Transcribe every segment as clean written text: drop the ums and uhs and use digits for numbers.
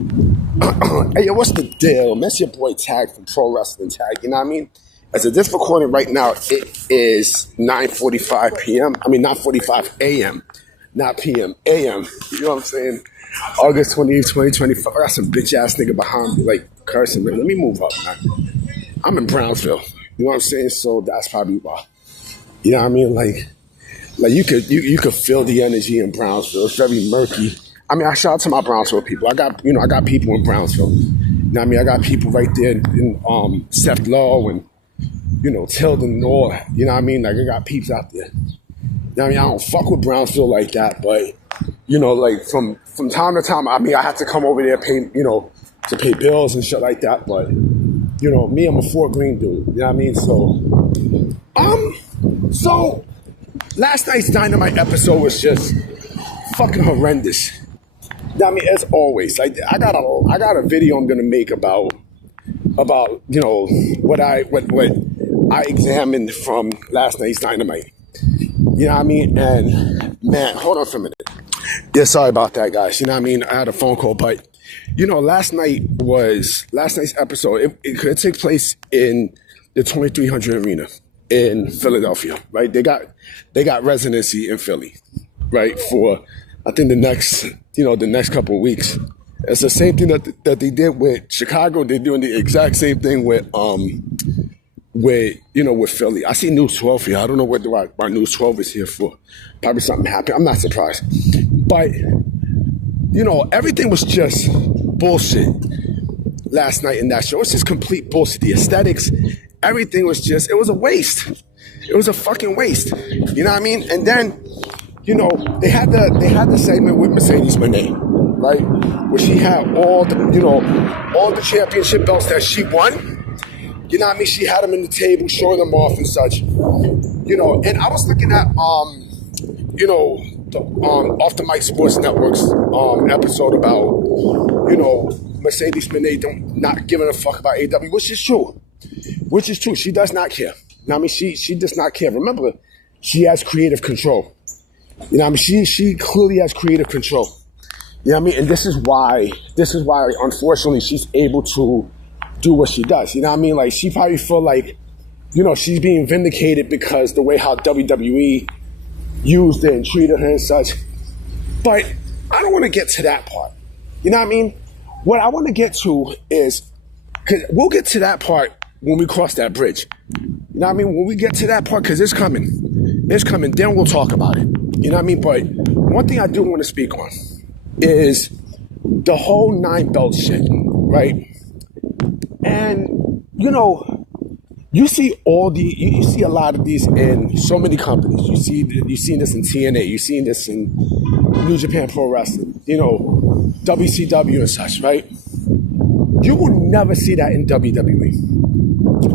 Hey, yo, what's the deal? That's your boy Tag from Pro Wrestling Tag. You know what I mean? As of this recording right now, it is 9:45 p.m. 9:45 a.m. Not p.m. a.m. You know what I'm saying? August 28th, 2025. I got some bitch ass nigga behind me, like cursing. Let me move up, man. I'm in Brownsville. You know what I'm saying? So that's probably why. You know what I mean? Like you could feel the energy in Brownsville. It's very murky. I shout out to my Brownsville people. I got people in Brownsville. You know what I mean? I got people right there in Seth Low and, Tilden North. You know what I mean? Like, I got peeps out there. You know what I mean? I don't fuck with Brownsville like that, but, like from time to time, I have to come over there, to pay bills and shit like that. But, me, I'm a Fort Greene dude. You know what I mean? So last night's Dynamite episode was just fucking horrendous. I mean, as always, like I got a video I'm gonna make about what I examined from last night's Dynamite. You know what I mean? And man, hold on for a minute. Yeah, sorry about that, guys. You know what I mean? I had a phone call, but last night's episode. It could take place in the 2300 Arena in Philadelphia, right? They got residency in Philly, right? For I think the next couple of weeks. It's the same thing that they did with Chicago. They're doing the exact same thing with Philly. I see News 12 here. I don't know what why News 12 is here for. Probably something happened. I'm not surprised. But, everything was just bullshit last night in that show. It's just complete bullshit. The aesthetics, everything was it was a waste. It was a fucking waste. You know what I mean? And then, they had the segment with Mercedes Moné, right? Where she had all the championship belts that she won. You know what I mean? She had them in the table, showing them off and such. And I was looking at the Off the Mic Sports Network's episode about Mercedes Moné not giving a fuck about AEW, which is true. She does not care. You know what I mean? She does not care. Remember, she has creative control. You know what I mean? She clearly has creative control. You know what I mean? And this is why unfortunately she's able to do what she does. You know what I mean? Like, she probably feel like, she's being vindicated because the way how WWE used her and treated her and such. But I don't want to get to that part. You know what I mean? What I want to get to is, because we'll get to that part when we cross that bridge. You know what I mean? When we get to that part, because it's coming, then we'll talk about it. You know what I mean? But one thing I do want to speak on is the whole 9 belt shit, right? And, you see you see a lot of these in so many companies. You've seen this in TNA, you've seen this in New Japan Pro Wrestling, WCW and such, right? You will never see that in WWE.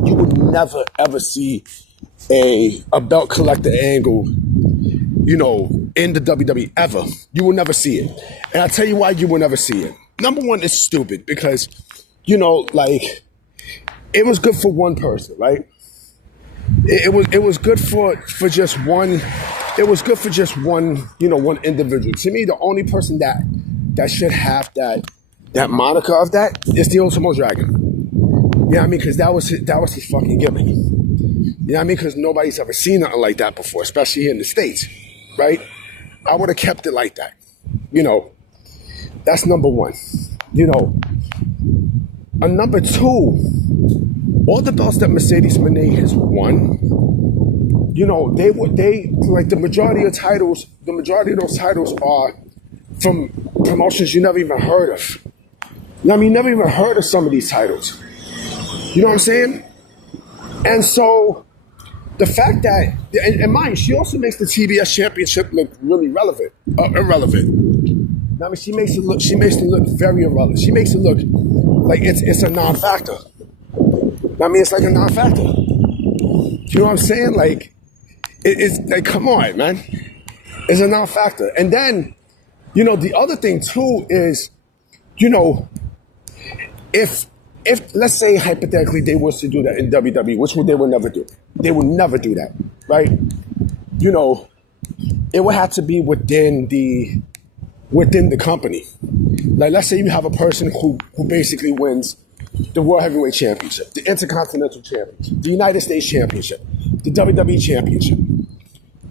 You would never ever see a belt collector angle, in the WWE ever. You will never see it. And I'll tell you why you will never see it. Number one, it's stupid because, it was good for one person, right? It was good for just one. It was good for just one, one individual. To me, the only person that should have that moniker of that is the Ultimo Dragon. You know what I mean? Because that was his fucking gimmick. You know what I mean? Because nobody's ever seen nothing like that before, especially here in the States, right? I would have kept it like that. That's number one. And number two, all the belts that Mercedes Moné has won, they like the majority of those titles are from promotions you never even heard of. You never even heard of some of these titles. You know what I'm saying? And so the fact that, and mind, she also makes the TBS Championship look really irrelevant. She makes it look very irrelevant. She makes it look like it's a non-factor. It's like a non-factor. You know what I'm saying? Like, it's like, come on, man. It's a non-factor. And then, the other thing too is, if let's say hypothetically they was to do that in WWE, which they would never do. They would never do that, right? It would have to be within the within the company. Like, let's say you have a person who basically wins the World Heavyweight Championship, the Intercontinental Championship, the United States Championship, the WWE Championship. You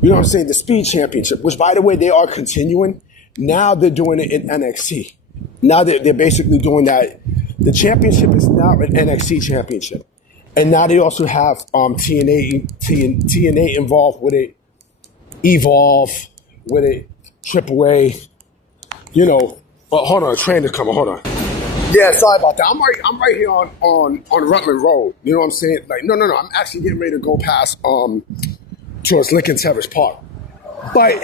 know what I'm saying? The Speed Championship, which, by the way, they are continuing. Now they're doing it in NXT. Now they're basically doing that. The championship is now an NXT championship. And now they also have TNA involved with it, Evolve with it, AAA. You know, hold on, a train is coming, hold on. Yeah, sorry about that. I'm right here on Rutland Road. You know what I'm saying? Like, no. I'm actually getting ready to go past towards Lincoln Terrace Park. But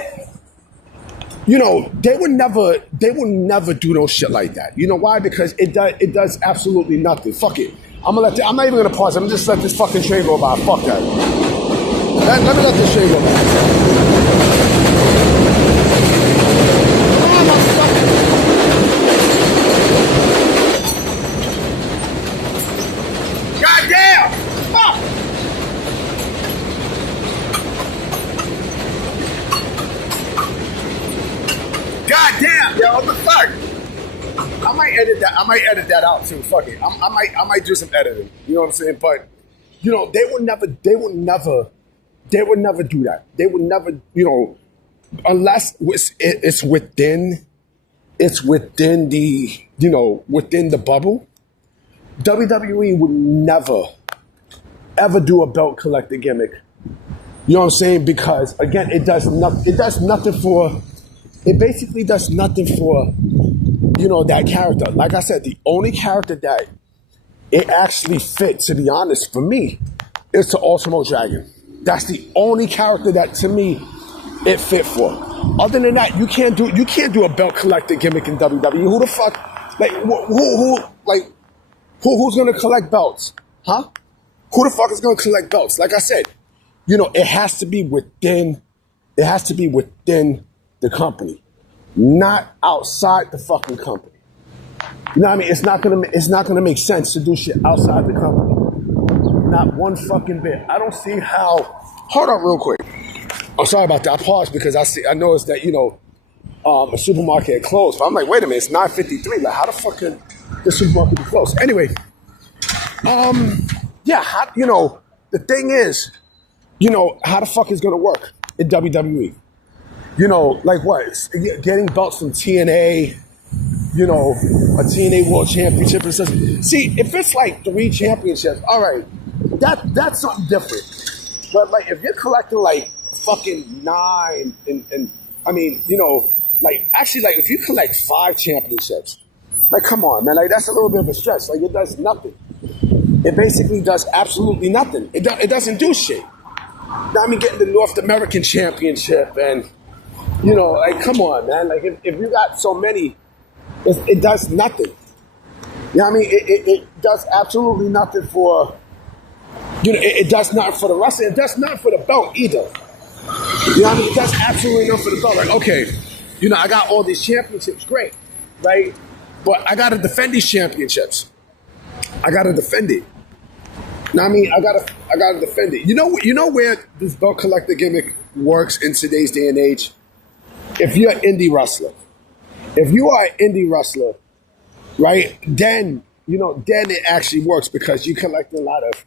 you know, they will never do no shit like that. You know why? Because it does absolutely nothing. Fuck it. I'm not even gonna pause. I'm just let this fucking train go by. Fuck that. Let me let this train go by. Goddamn! Fuck! God damn, yo, what the fuck? I might edit that out too. Fuck it. I might do some editing. You know what I'm saying? But you know, they would never do that. They would never, you know, unless it's within the, you know, within the bubble. WWE would never ever do a belt collector gimmick. You know what I'm saying? Because again, it basically does nothing for, you know, that character. Like I said, the only character that it actually fit, to be honest, for me, is the Ultimo Dragon. That's the only character that, to me, it fit for. Other than that, you can't do a belt collector gimmick in WWE. Who the fuck, like, who's gonna collect belts? Huh? Who the fuck is gonna collect belts? Like I said, you know, it has to be within the company, not outside the fucking company. You know what I mean? It's not gonna make sense to do shit outside the company. Not one fucking bit. I don't see how. Hold on real quick. I'm sorry about that. I paused because I noticed that, you know, a supermarket had closed. But I'm like, wait a minute, it's 9:53. Like, how the fuck can the supermarket be closed? Anyway, yeah, you know, the thing is, you know, how the fuck is gonna work in WWE? You know, like what? Getting belts from TNA, you know, a TNA World Championship and stuff. See, if it's like 3 championships, all right, that's something different. But like, if you're collecting like fucking 9, and I mean, you know, like actually, like if you collect 5 championships, like come on, man, like that's a little bit of a stretch. Like it does nothing. It basically does absolutely nothing. It doesn't do shit. Now I mean, getting the North American Championship and, you know, like, come on, man. Like, if you got so many, it does nothing. You know what I mean? It does absolutely nothing for, you know, it does nothing for the wrestling. It does nothing for the belt either. You know what I mean? It does absolutely nothing for the belt. Like, okay, you know, I got all these championships, great, right? But I got to defend these championships. I got to defend it. You know what I mean? I gotta defend it. You know where this belt collector gimmick works in today's day and age? If you're an indie wrestler, right, then, you know, then it actually works because you collect a lot of,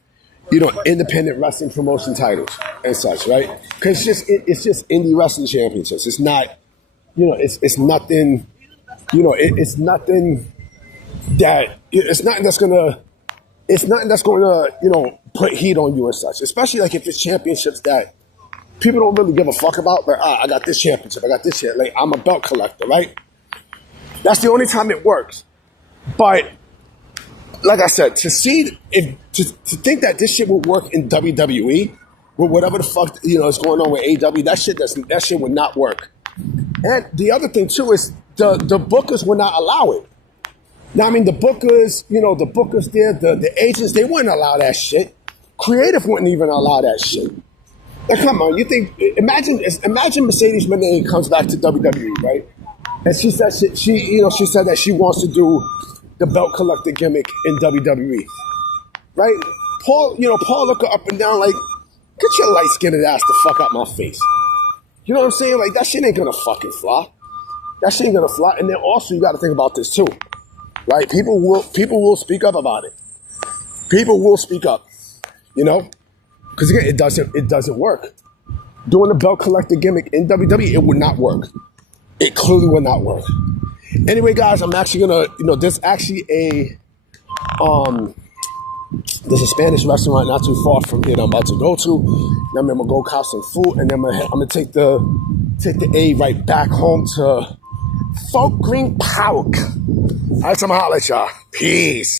you know, independent wrestling promotion titles and such, right? Because it's just indie wrestling championships. It's not, you know, it's nothing, you know, it's nothing that's gonna, you know, put heat on you and such. Especially like if it's championships that people don't really give a fuck about. Like, I got this championship, I got this shit. Like, I'm a belt collector, right? That's the only time it works. But like I said, to think that this shit would work in WWE with whatever the fuck, you know, is going on with AEW, that shit would not work. And the other thing too is the bookers would not allow it. Now, I mean, the bookers there, the agents, they wouldn't allow that shit. Creative wouldn't even allow that shit. Now, come on, imagine Mercedes Moné comes back to WWE, right? And she said she said that she wants to do the belt collector gimmick in WWE, right? Paul look her up and down like, get your light-skinned ass the fuck out my face. You know what I'm saying? Like, that shit ain't gonna fucking fly. That shit ain't gonna fly. And then also you got to think about this too, right? People will speak up about it. People will speak up, you know, because again, it doesn't work. Doing the belt collector gimmick in WWE, it would not work. It clearly would not work. Anyway, guys, I'm actually gonna, there's actually there's a Spanish restaurant not too far from here that I'm about to go to. And I'm gonna go cop some food, and then I'm gonna take the A right back home to Folk Green Park. All right, so I'm gonna holler at y'all. Peace.